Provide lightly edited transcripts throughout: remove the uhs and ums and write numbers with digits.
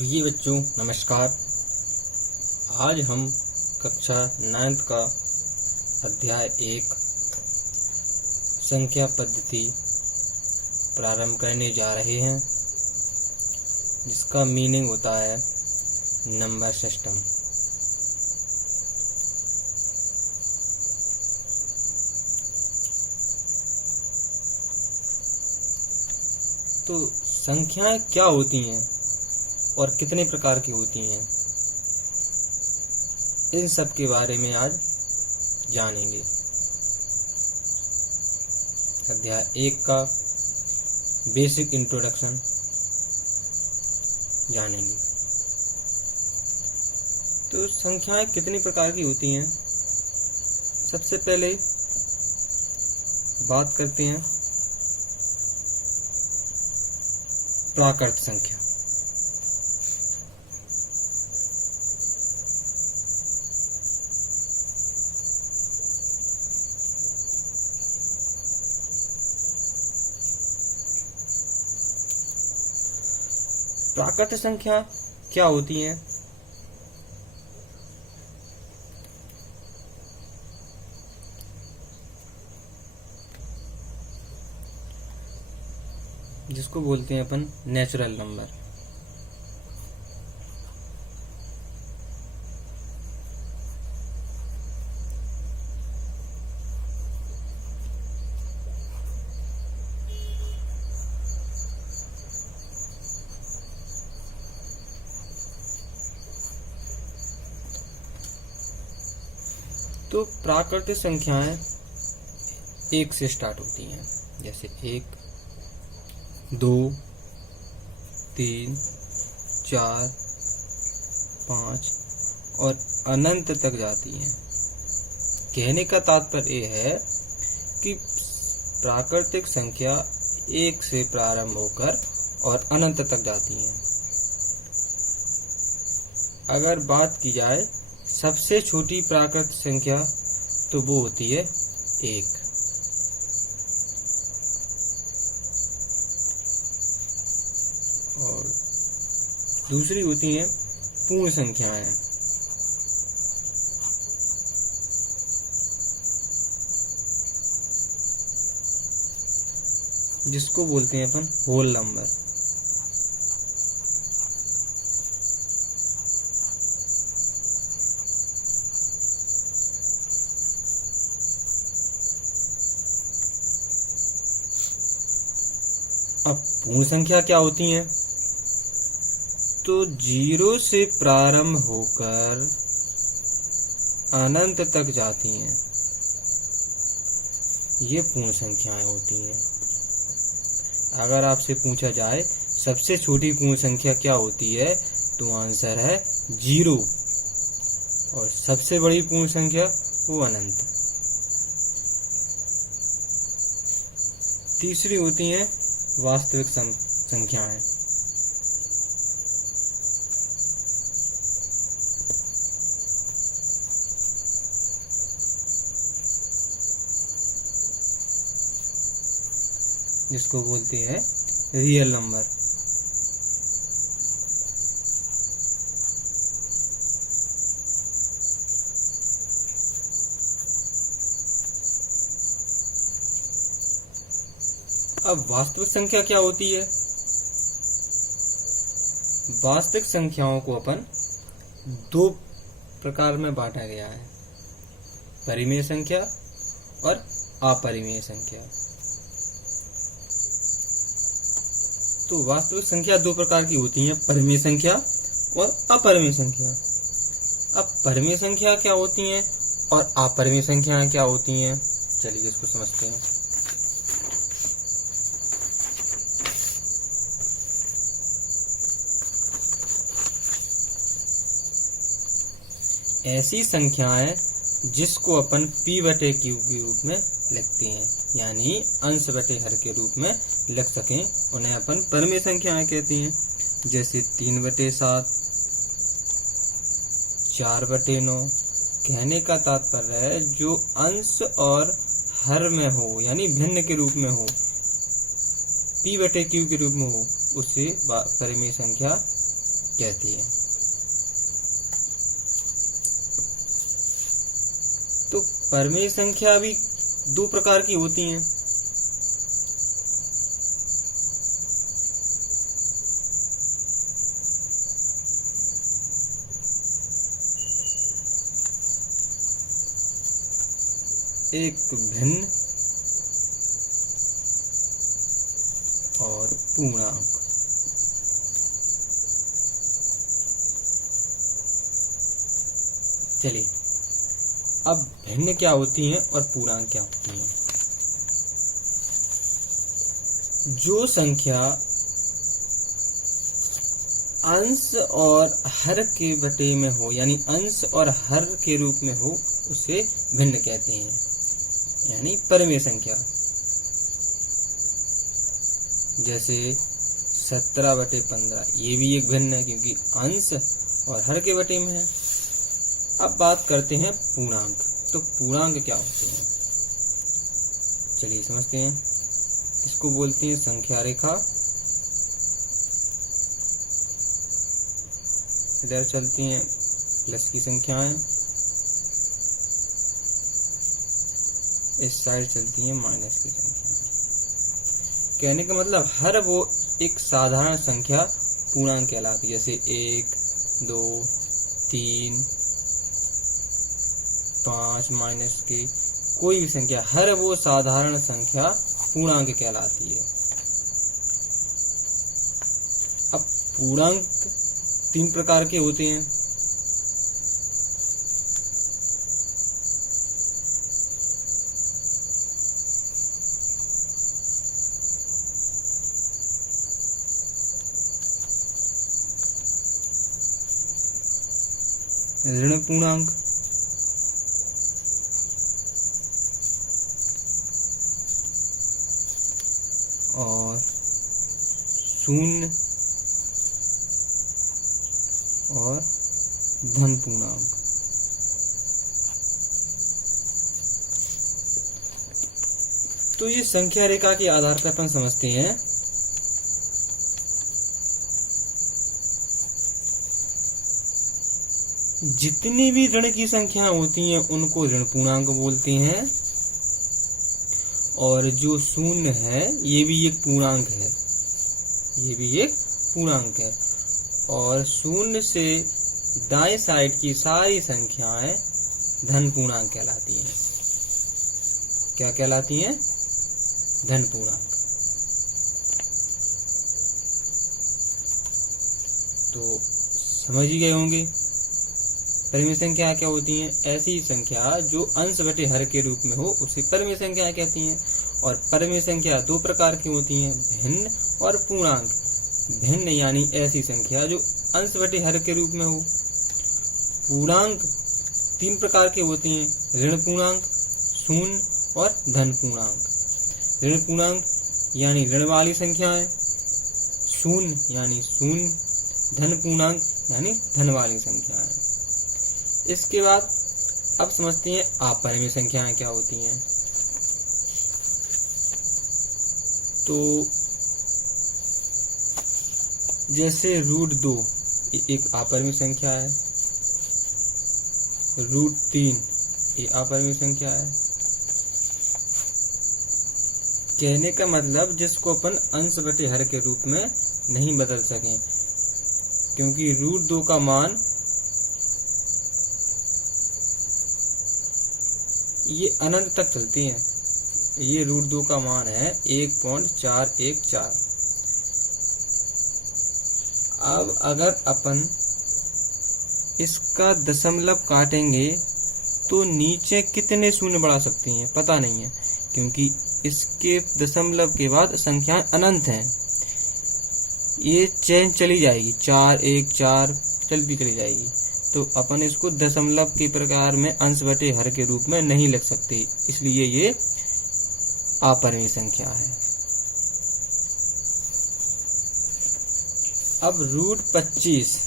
प्रिय बच्चों नमस्कार। आज हम कक्षा 9th का अध्याय 1 संख्या पद्धति प्रारंभ करने जा रहे हैं, जिसका मीनिंग होता है नंबर सिस्टम। तो संख्याएं क्या होती हैं और कितने प्रकार की होती हैं, इन सब के बारे में आज जानेंगे। अध्याय 1 का बेसिक इंट्रोडक्शन जानेंगे। तो संख्याएं कितनी प्रकार की होती हैं, सबसे पहले बात करते हैं प्राकृत संख्या। प्राकृत संख्या क्या होती है? जिसको बोलते हैं अपन नेचुरल नंबर। तो प्राकृतिक संख्याएं 1 से स्टार्ट होती हैं, जैसे 1, 2, 3, 4, 5 और अनंत तक जाती हैं। कहने का तात्पर्य यह है कि प्राकृतिक संख्या 1 से प्रारंभ होकर और अनंत तक जाती हैं। अगर बात की जाए सबसे छोटी प्राकृतिक संख्या, तो वो होती है 1। और दूसरी होती है पूर्ण संख्याएं। जिसको बोलते हैं अपन होल नंबर। अब पूर्ण संख्या क्या होती हैं? तो 0 से प्रारंभ होकर अनंत तक जाती हैं, ये पूर्ण संख्याएं होती हैं। अगर आपसे पूछा जाए सबसे छोटी पूर्ण संख्या क्या होती है, तो आंसर है 0। और सबसे बड़ी पूर्ण संख्या वो अनंत। तीसरी होती है वास्तविक संख्याएं। जिसको बोलते हैं रियल नंबर। अब वास्तविक संख्या क्या होती है? वास्तविक संख्याओं को अपन 2 प्रकार में बांटा गया है, परिमेय संख्या और अपरिमेय संख्या। तो वास्तविक संख्या 2 प्रकार की होती है, परिमेय संख्या और अपरिमेय संख्या। अब परिमेय संख्या क्या होती हैं और अपरिमेय संख्याएं क्या होती हैं, चलिए इसको समझते हैं। ऐसी संख्याएं जिसको अपन p/q के रूप में लिखते हैं, यानी अंश बटे हर के रूप में लिख सकें, उन्हें अपन परिमेय संख्याएं कहते हैं। जैसे 3/7, 4/9। कहने का तात्पर्य है जो अंश और हर में हो, यानी भिन्न के रूप में हो, p/q के रूप में हो, उसे परिमेय संख्या कहती है। तो परमेय संख्या भी दो प्रकार की होती हैं। एक भिन्न और पूर्णांक। चलिए, अब भिन्न क्या होती हैं और पूर्णांक क्या होती हैं। जो संख्या अंश और हर के बटे में हो, यानी अंश और हर के रूप में हो, उसे भिन्न कहते हैं, यानी परमेय संख्या। जैसे 17/15, ये भी एक भिन्न है क्योंकि अंश और हर के बटे में है। अब बात करते हैं पूर्णांक। तो पूर्णांक क्या होते हैं, चलिए समझते हैं। इसको बोलते हैं संख्या रेखा। इधर चलती हैं प्लस की संख्याएं, इस साइड चलती हैं माइनस की संख्याएं। कहने का मतलब हर वो एक साधारण संख्या पूर्णांक कहलाती है। जैसे 1, 2, 3, 5 माइनस के कोई भी संख्या, हर वो साधारण संख्या पूर्णांक कहलाती है। अब पूर्णांक 3 प्रकार के होते हैं। ऋण पूर्णांक, और शून्य और धन पूर्णांक। तो ये संख्या रेखा के आधार पर अपन समझते हैं। जितनी भी ऋण की संख्या होती हैं उनको ऋण पूर्णांक बोलते हैं, और जो शून्य है ये भी एक पूर्णांक है, ये भी एक पूर्णांक है। और शून्य से दाएं साइड की सारी संख्याएं धन पूर्णांक कहलाती हैं। क्या कहलाती हैं? धन पूर्णांक। तो समझ ही गए होंगे परमेय संख्या क्या होती हैं। ऐसी संख्या जो अंश बटे हर के रूप में हो उसे परमेय संख्या कहती हैं। और परमेय संख्या दो प्रकार की होती हैं, भिन्न और पूर्णांक। भिन्न यानी ऐसी संख्या जो अंश बटे हर के रूप में हो। पूर्णांक 3 प्रकार के होते हैं, ऋण पूर्णांक, शून्य और धन पूर्णांक। ऋण पूर्णांक यानी ऋण वाली संख्याएं, शून्य यानी शून्य, धन पूर्णांक यानी धन वाली संख्याएं। इसके बाद अब समझते हैं अपरिमेय संख्याएं क्या होती हैं। तो जैसे √2 एक अपरिमेय संख्या है, √3 ये अपरिमेय संख्या है। कहने का मतलब जिसको अपन अंश बटे हर के रूप में नहीं बदल सकें, क्योंकि √2 का मान ये अनंत तक चलती है। ये √2 का मान है 1.414। अब अगर अपन इसका दशमलव काटेंगे तो नीचे कितने शून्य बढ़ा सकती हैं पता नहीं है, क्योंकि इसके दशमलव के बाद संख्याएं अनंत हैं। ये चेन चली जाएगी, 4 1 4 चलती चली जाएगी। तो अपन इसको दशमलव के प्रकार में अंश बटे हर के रूप में नहीं लिख सकते, इसलिए ये अपरिमेय संख्या है। अब √25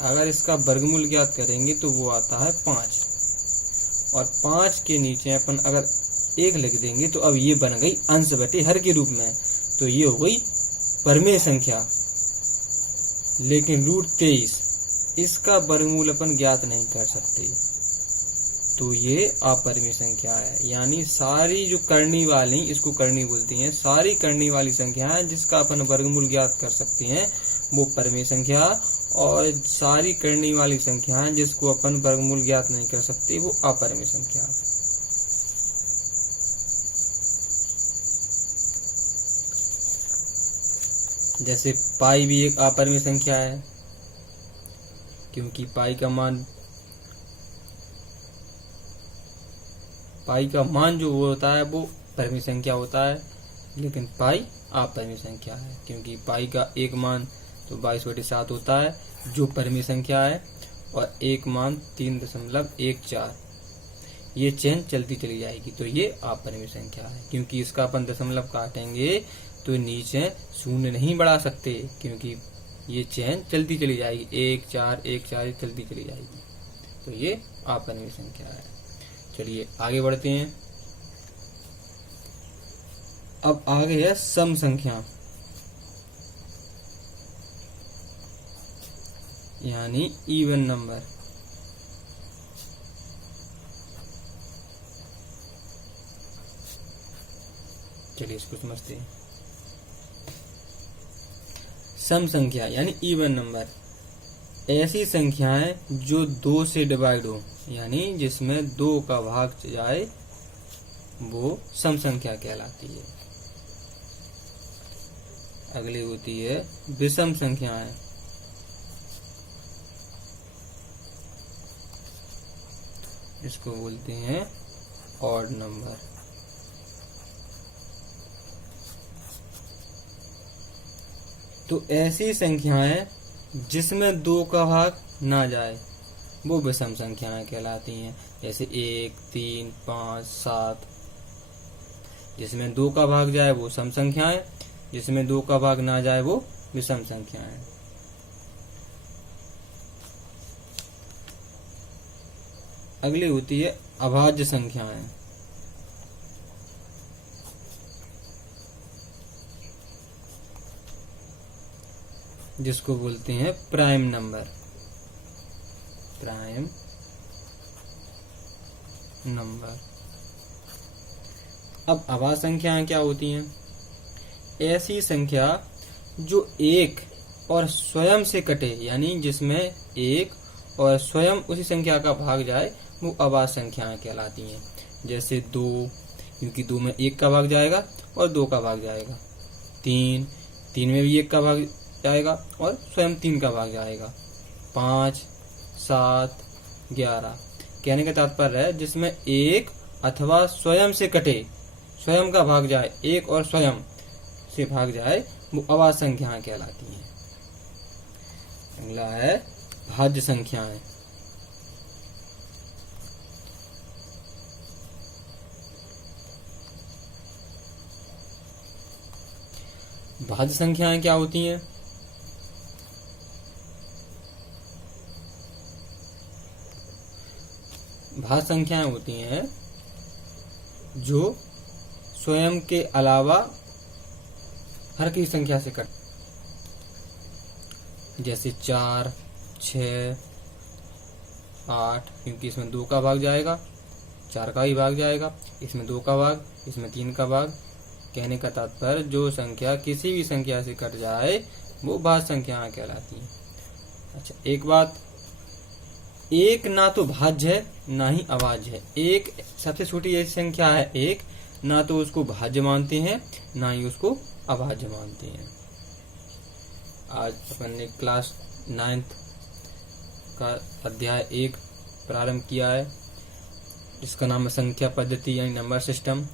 अगर इसका वर्गमूल ज्ञात करेंगे तो वो आता है 5, और 5 के नीचे अपन अगर 1 लिख देंगे तो अब ये बन गई अंश बटे हर के रूप में, तो ये हो गई परमेय संख्या। लेकिन √23 इसका वर्गमूल अपन ज्ञात नहीं कर सकते, तो ये अपरिमेय संख्या है। यानी सारी जो करनी वाली, इसको करनी बोलती हैं, सारी करनी वाली संख्याएं जिसका अपन वर्गमूल ज्ञात कर सकते हैं वो परिमेय संख्या, और सारी करनी वाली संख्याएं जिसको अपन वर्गमूल ज्ञात नहीं कर सकते वो अपरिमेय संख्या। जैसे पाई भी एक अपरिमेय संख्या है, क्योंकि पाई का मान जो होता है वो परिमेय संख्या होता है, लेकिन पाई अपरिमेय संख्या है, क्योंकि पाई का एक मान तो 22/7 होता है जो परिमेय संख्या है, और एक मान 3.14। ये चेन चलती चली जाएगी, तो ये अपरिमेय संख्या है। क्योंकि इसका अपन दशमलव काटेंगे तो नीचे शून्य नहीं बढ़ा सकते, क्योंकि ये चेन चलती चली जाएगी, 1 4 1 4 चलती चली जाएगी, तो ये अपरिमेय संख्या है। चलिए आगे बढ़ते हैं। अब आगे है सम संख्या, यानी इवन नंबर। चलिए इसको समझते हैं। सम संख्या यानी इवन नंबर, ऐसी संख्याएं जो 2 से डिवाइड हो, यानी जिसमें 2 का भाग जाए, वो सम संख्या कहलाती है। अगली होती है विषम संख्याएं। इसको बोलते हैं ऑड नंबर। तो ऐसी संख्याएं जिसमें 2 का भाग ना जाए वो विषम संख्याएं कहलाती हैं। जैसे 1 3 5 7, जिसमें 2 का भाग जाए वो सम संख्याएं, जिसमें 2 का भाग ना जाए वो विषम संख्याएं। अगली होती है अभाज्य संख्याएं। जिसको बोलते हैं प्राइम नंबर। Prime number. अब अभाज्य संख्याएं क्या होती हैं? ऐसी संख्या जो एक और स्वयं से कटे, यानी जिसमें एक और स्वयं उसी संख्या का भाग जाए, वो अभाज्य संख्याएं कहलाती हैं। जैसे 2, क्योंकि 2 में 1 का भाग जाएगा और 2 का भाग जाएगा। 3 में भी 1 का भाग जाएगा और स्वयं 3 का भाग जाएगा। 5 7 11, कहने का तात्पर्य है जिसमें एक अथवा स्वयं से कटे, स्वयं का भाग जाए, एक और स्वयं से भाग जाए, वो अभाज्य संख्याएं कहलाती हैं। अगला है भाज्य संख्याएं। भाज्य संख्याएं क्या होती हैं? भाज्य संख्याएं होती हैं जो स्वयं के अलावा हर किसी संख्या से कट, जैसे 4 6 8, क्योंकि इसमें 2 का भाग जाएगा, 4 का ही भाग जाएगा, इसमें 2 का भाग, इसमें 3 का भाग। कहने का तात्पर्य जो संख्या किसी भी संख्या से कट जाए वो भाज्य संख्याएं कहलाती हैं। अच्छा, एक बात, एक ना तो भाज्य है ना ही अभाज्य है। एक सबसे छोटी ऐसी संख्या है एक, ना तो उसको भाज्य मानते हैं ना ही उसको अभाज्य मानते हैं। आज अपन ने क्लास 9th का अध्याय 1 प्रारंभ किया है, जिसका नाम है संख्या पद्धति यानी नंबर सिस्टम।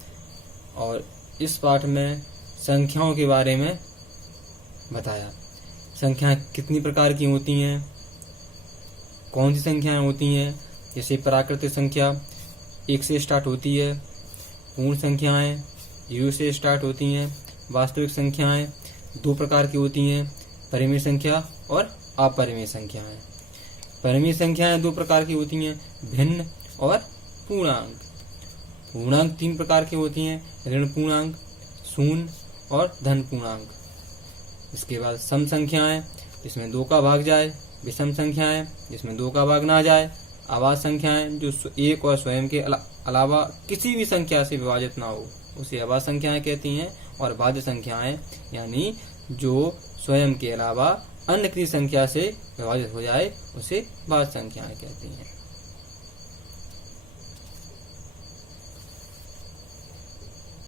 और इस पाठ में संख्याओं के बारे में बताया। संख्याएं कितनी प्रकार की होती हैं, कौन सी संख्याएं होती हैं। जैसे प्राकृतिक संख्या 1 से स्टार्ट होती है, पूर्ण संख्याएं 0 से स्टार्ट होती हैं, वास्तविक संख्याएं 2 प्रकार की होती हैं, परिमेय संख्या और अपरिमेय संख्याएं। परिमेय संख्याएं 2 प्रकार की होती हैं, भिन्न और पूर्णांक। पूर्णांक 3 प्रकार की होती हैं, ऋण पूर्णांक, शून्य और धन पूर्णांक। इसके बाद सम संख्याएं जिसमें 2 का भाग जाए विषम संख्याएं, जिसमें 2 का भाग ना जाए अभाज्य संख्याएं, जो एक और स्वयं के अलावा किसी भी संख्या से विभाजित ना हो उसे अभाज्य संख्याएं कहती हैं। और भाज्य संख्याएं यानी जो स्वयं के अलावा अन्य किसी संख्या से विभाजित हो जाए उसे भाज्य संख्याएं कहती हैं।